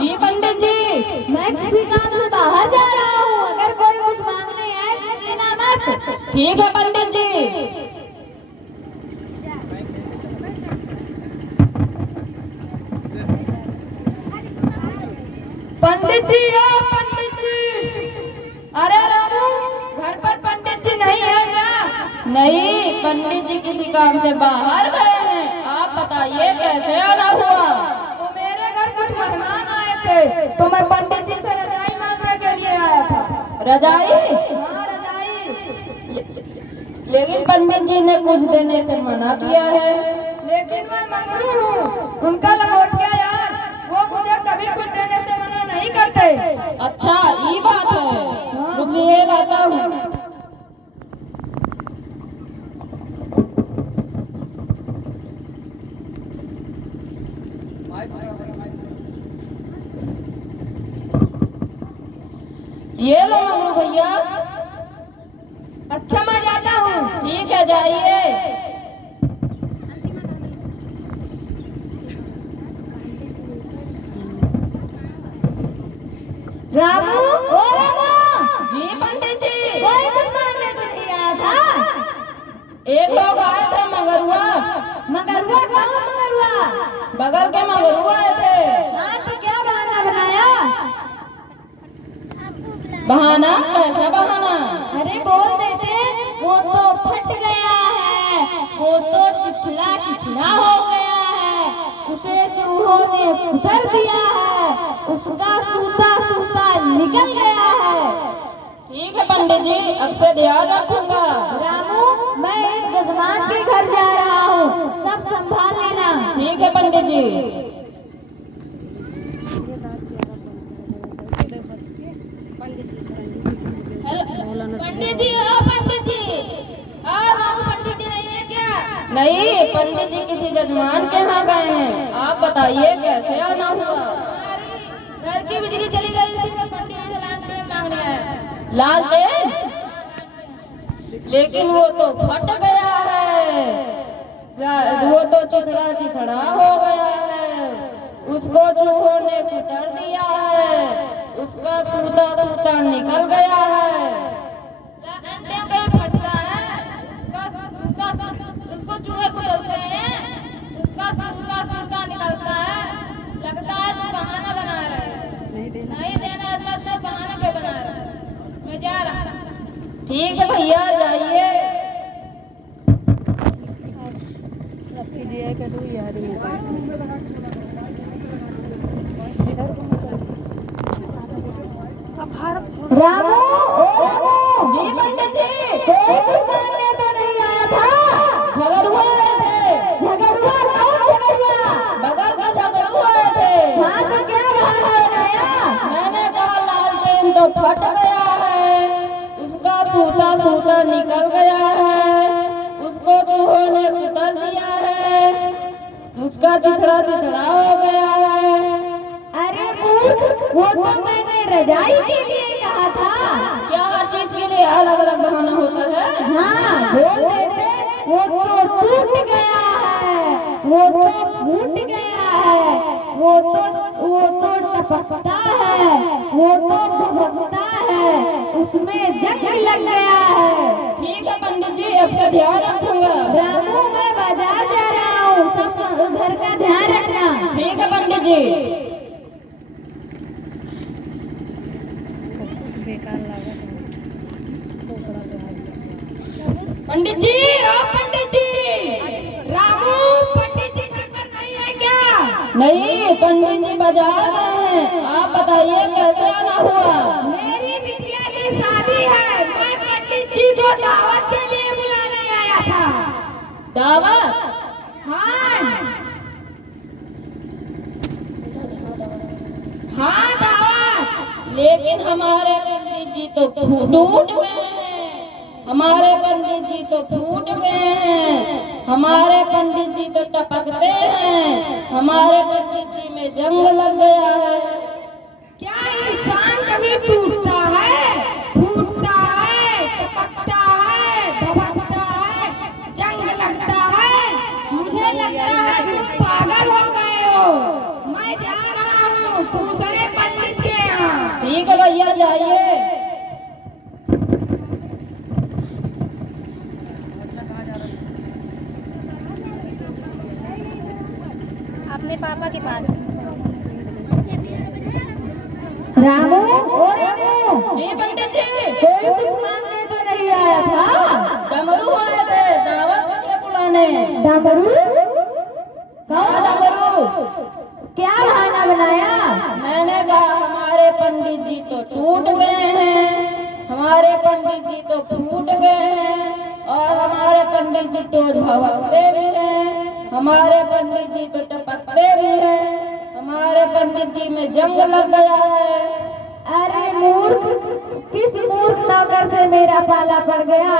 जी पंडित जी। मैं किसी काम से बाहर जा रहा हूँ, अगर कोई कुछ मांगने आए तो देना मत। ठीक है पंडित जी। पंडित जी, ओ पंडित जी। अरे रामू, घर पर पंडित जी नहीं है क्या? नहीं, पंडित जी किसी काम से बाहर गए हैं। आप बताइए कैसे आना हुआ? तो मेरे घर कुछ मेहमान आए थे, तो मैं पंडित जी से रजाई मांगने के लिए आया था। रजाई? हाँ, रजाई। लेकिन पंडित जी ने कुछ देने से मना किया है। लेकिन मैं मंगरू हूँ, उनका लंगोटिया यार, वो मुझे कभी कुछ देने से मना नहीं करते। अच्छा, ये बात है। रुकिए, लाता हूँ। ये लो मंगरू भैया। अच्छा, मैं जाता हूँ। ठीक है, जाइए। रामू, ओ रामू। जी पंडित जी। कोई कुछ मांगने तो नहीं आया था? एक लोग आए थे मंगरुआ। मंगरुआ? कौन मंगरुआ? बगल के मंगरुआ आए थे। हाँ, तो क्या बहाना बनाया? बहाना? कैसा बहाना? अरे बोल देते, वो तो फट गया है, वो तो चिथड़ा चिथड़ा हो गया है, उसे चूहों ने कुतर दिया है, उसका सूता सूता निकल गया है। ठीक है पंडित जी, अब से ध्यान रखूंगा। रामू, मैं एक जजमान के घर जा रहा हूँ, सब संभाल लेना। ठीक है पंडित जी। पंडित जी, ओ पंडित जी। और रामू, पंडित जी नहीं है क्या? नहीं, पंडित जी किसी जजमान के यहाँ गए हैं। आप बताइए कैसे आना हुआ? घर की बिजली चली गई थी, मैं पंडित जी से लालटेन मांगने आया। लालटेन? लेकिन वो तो फट गया है, वो तो चिथड़ा चिथड़ा हो गया है, उसको चूहों ने कुतर दिया है, उसका सूता सूता निकल गया है। लालटेन कहीं फटता है? उसको चूहे कुचलते हैं, उसका सूता सूता निकलता है। लगता है तू बहाना बना रहा है। नहीं देना है तो बहाना क्यों बना रहा है? मैं जा रहा। ठीक है भैया, जाइए। रामू, ओ रामू। जी पंडित जी। कोई कुछ मांगने तो नहीं आया था? झगड़ुआ आए थे। झगड़ुआ? कौन झगड़ुआ? बगल के झगड़ुआ आए थे। हाँ, तो क्या बहाना बनाया? मैंने कहा लालटेन तो फट गया है, उसका सूता सूता निकल गया है, उसको चूहों ने कुतर दिया है, उसका चिथड़ा चिथड़ा हो गया है। अरे मूर्ख, वो तो मैंने रजाई के लिए कहा था। क्या हर चीज के लिए अलग अलग बहाना होता है? हाँ, बोल देते, वो तो टूट गया है, वो तो फूट गया है, वो तो टपकता है, वो तो भभकता है, उसमें जंग लग गया है। ठीक है पंडित जी, अब से ध्यान रखूंगा। रामू, मैं बाजार जा रहा हूँ, सब घर का ध्यान रखना। ठीक है पंडित जी। पंडित जी, ओ पंडित जी। रामू, पंडित जी घर पर नहीं है क्या? नहीं, पंडित जी बाजार गए हैं। आप बताइए कैसे आना हुआ? मेरी बिटिया की शादी है, मैं पंडित जी को दावत के लिए बुलाने आया था। दावत? हाँ हाँ, दावत। लेकिन हमारे पंडित जी तो टूट गए हैं, हमारे पंडित जी तो फूट गए हैं, हमारे पंडित जी तो टपकते हैं, हमारे पंडित जी में जंग लग गया है। क्या इंसान कभी टूटता है, फूटता है, टपकता है, भभकता है, जंग लगता है? मुझे लगता है तुम पागल हो गए हो। मैं जा रहा हूँ, दूसरे पंडित के यहाँ। ठीक है भैया, जाइए। अपने पापा के पास। रामू, ओ रामू, जी पंडित जी। कोई कुछ मांगने तो नहीं आया था? डमरू आए थे दावत के लिए बुलाने। डमरू? हाँ डमरू। क्या बहाना बनाया? मैंने कहा हमारे पंडित जी तो टूट गए हैं, हमारे पंडित जी तो फूट गए हैं, और हमारे पंडित जी तो भवकते भी हैं, हमारे पंडित जी तो टपकते भी हैं, हमारे पंडित जी में जंग लग गया है। अरे मूर्ख, किस मूर्ख नौकर से मेरा पाला पड़ गया?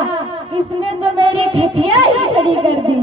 इसने तो मेरी खिटिया ही खड़ी कर दी।